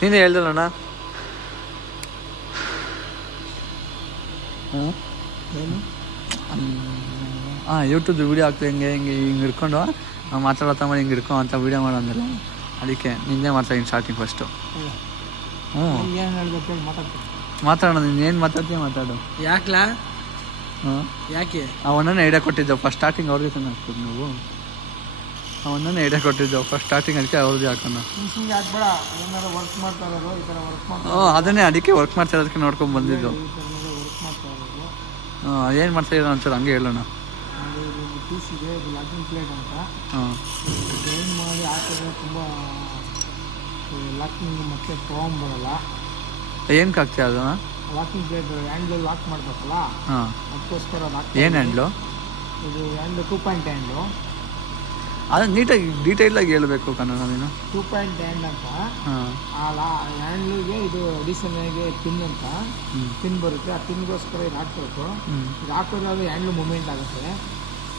ನೀನೇ ಹೇಳ್ದಲ್ಲಣ್ಣ. ಏನು YouTube video ಹಾಕ್ತೀವಿ ಹಿಂಗೆ ಹಿಡ್ಕೊಂಡು ಮಾತಾಡತ್ತ ಮಾಡಿ ಹಿಂಗೆ ಹಿಡ್ಕೊ ಅಂತ ವೀಡಿಯೋ ಮಾಡೋಂದಿಲ್ಲ. ಅದಕ್ಕೆ ನಿನ್ನೆ ಮಾತಾಡಿ ಸ್ಟಾರ್ಟಿಂಗ್ ಫಸ್ಟು. ಏನು ಹೇಳ್ಬೇಕು ಮಾತಾಡ್ತೀನಿ. ಮಾತಾಡೋಣ, ನೀನು ಏನು ಮಾತಾಡ್ತೀವಿ ಮಾತಾಡು. ಯಾಕ್ಲಾ? ಯಾಕೆ ಅವನನ್ನು ಐಡಿಯಾ ಕೊಟ್ಟಿದ್ದೆವು ಫಸ್ಟ್ ಸ್ಟಾರ್ಟಿಂಗ್ ಅವ್ರಿಗೆ ತಾನೆ ಹಾಕ್ಬೋದು ನೀವು. ಅವನನ್ನು ಐಡಿಯಾ ಕೊಟ್ಟಿದ್ದೆವು ಫಸ್ಟ್ ಸ್ಟಾರ್ಟಿಂಗ್, ಅದಕ್ಕೆ ಅವ್ರದ್ದು ಹಾಕೋಣ. ಹಾಕ್ಬೇಡ. ಏನಾರು ವರ್ಕ್ ಮಾಡ್ತಾ ಇರೋದು ಈ ಥರ ವರ್ಕ್ ಮಾಡ್ತಾ ಅದನ್ನೇ ಅದಕ್ಕೆ ವರ್ಕ್ ಮಾಡ್ತಾ ಇರೋದಕ್ಕೆ ನೋಡ್ಕೊಂಡು ಬಂದಿದ್ದು. ವರ್ಕ್ ಮಾಡ್ತಾ ಇರೋದು. ಏನು ಮಾಡ್ತಾ ಇರೋ ಒಂಚೂರು ಹಂಗೆ ಹೇಳೋಣ. ಪೀಸ್ ಇದೆ, ಇದು ಲಾಕಿಂಗ್ ಪ್ಲೇಟ್ ಅಂತ. ಜಾಯಿನ್ ಮಾಡಿ ಹಾಕಿದ್ರೆ ತುಂಬ ಲಾಕಿಂಗ್ ಮತ್ತೆ ತೊಗೊಂಬರಲ್ಲ. ಏನಕ್ಕೆ ಹಾಕ್ತೀಯ ಅದು? ಲಾಕಿಂಗ್ ಪ್ಲೇಟ್ ಹ್ಯಾಂಡ್ಲು ಲಾಕ್ ಮಾಡಬೇಕಲ್ಲ, ಅದಕ್ಕೋಸ್ಕರ ಅದು ಏನು ಹ್ಯಾಂಡ್ಲು? ಇದು ಹ್ಯಾಂಡ್ಲು 2 ಹ್ಯಾಂಡ್ಲು. ಅದು ನೀಟಾಗಿ ಡೀಟೇಲಾಗಿ ಹೇಳಬೇಕು ಕನ್ನಡ ನೀನು. 2 ಹ್ಯಾಂಡ್ ಅಂತ. ಹ್ಯಾಂಡ್ಲಿಗೆ ಇದು ಅಡಿಷನಲ್ಗೆ ಪಿನ್ ಅಂತ ಪಿನ್ ಬರುತ್ತೆ. ಆ ಪಿನ್ಗೋಸ್ಕರ ಇದು ಹಾಕ್ಬೇಕು. ಇದು ಹಾಕಿದ್ರೆ ಅದು ಹ್ಯಾಂಡ್ಲು ಮೂಮೆಂಟ್ ಆಗುತ್ತೆ.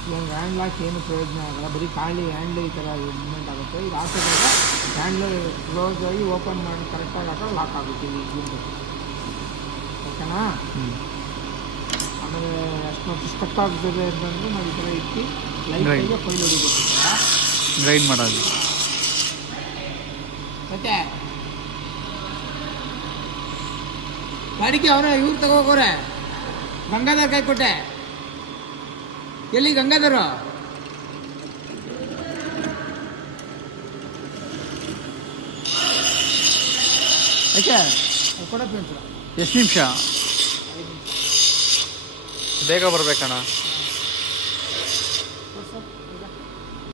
ಇವಾಗ ಹ್ಯಾಂಡ್ಲ್ ಹಾಕಿ ಏನು ಪ್ರಯೋಜನ ಆಗಲ್ಲ, ಬರೀ ಖಾಲಿ ಹ್ಯಾಂಡ್ಲು ಈ ಥರ ಮೂಮೆಂಟ್ ಆಗುತ್ತೆ. ಇದು ಹಾಕಿದಾಗ ಹ್ಯಾಂಡ್ಲು ಕ್ಲೋಸ್ ಆಗಿ ಓಪನ್ ಮಾಡಿ ಕರೆಕ್ಟಾಗಿ ಹಾಕಿದ್ರೆ ಲಾಕ್ ಆಗುತ್ತೆ. ಇದು ಓಕೆನಾ? ಆಮೇಲೆ ಅಷ್ಟು ಮತ್ತೆ ಸ್ಟಕ್ ಆಗ್ತದೆ ಅಂತಂದರೆ ನಾವು ಈ ಥರ ಇಟ್ಟು ಲೈಟಾಗಿ ಫೈಲ್ ಹೊಡಿಬೇಕು. ಗ್ರೈಂಡ್ ಮಾಡೋದು ಮತ್ತೆ ಗಾಡಿಗೆ ಅವರ ಇವ್ರು ತಗೋಗೋರೆ. ಗಂಗಾಧರ್ ಕೈ ಕೊಟ್ಟೆ. ಎಲ್ಲಿ ಗಂಗಾಧರ? ಯಾಕೆ ಕೊಡಕ್ಕೆ ಅಂತ? ಎಷ್ಟು ನಿಮಿಷ? ಬೇಗ ಬರಬೇಕಣ್ಣ.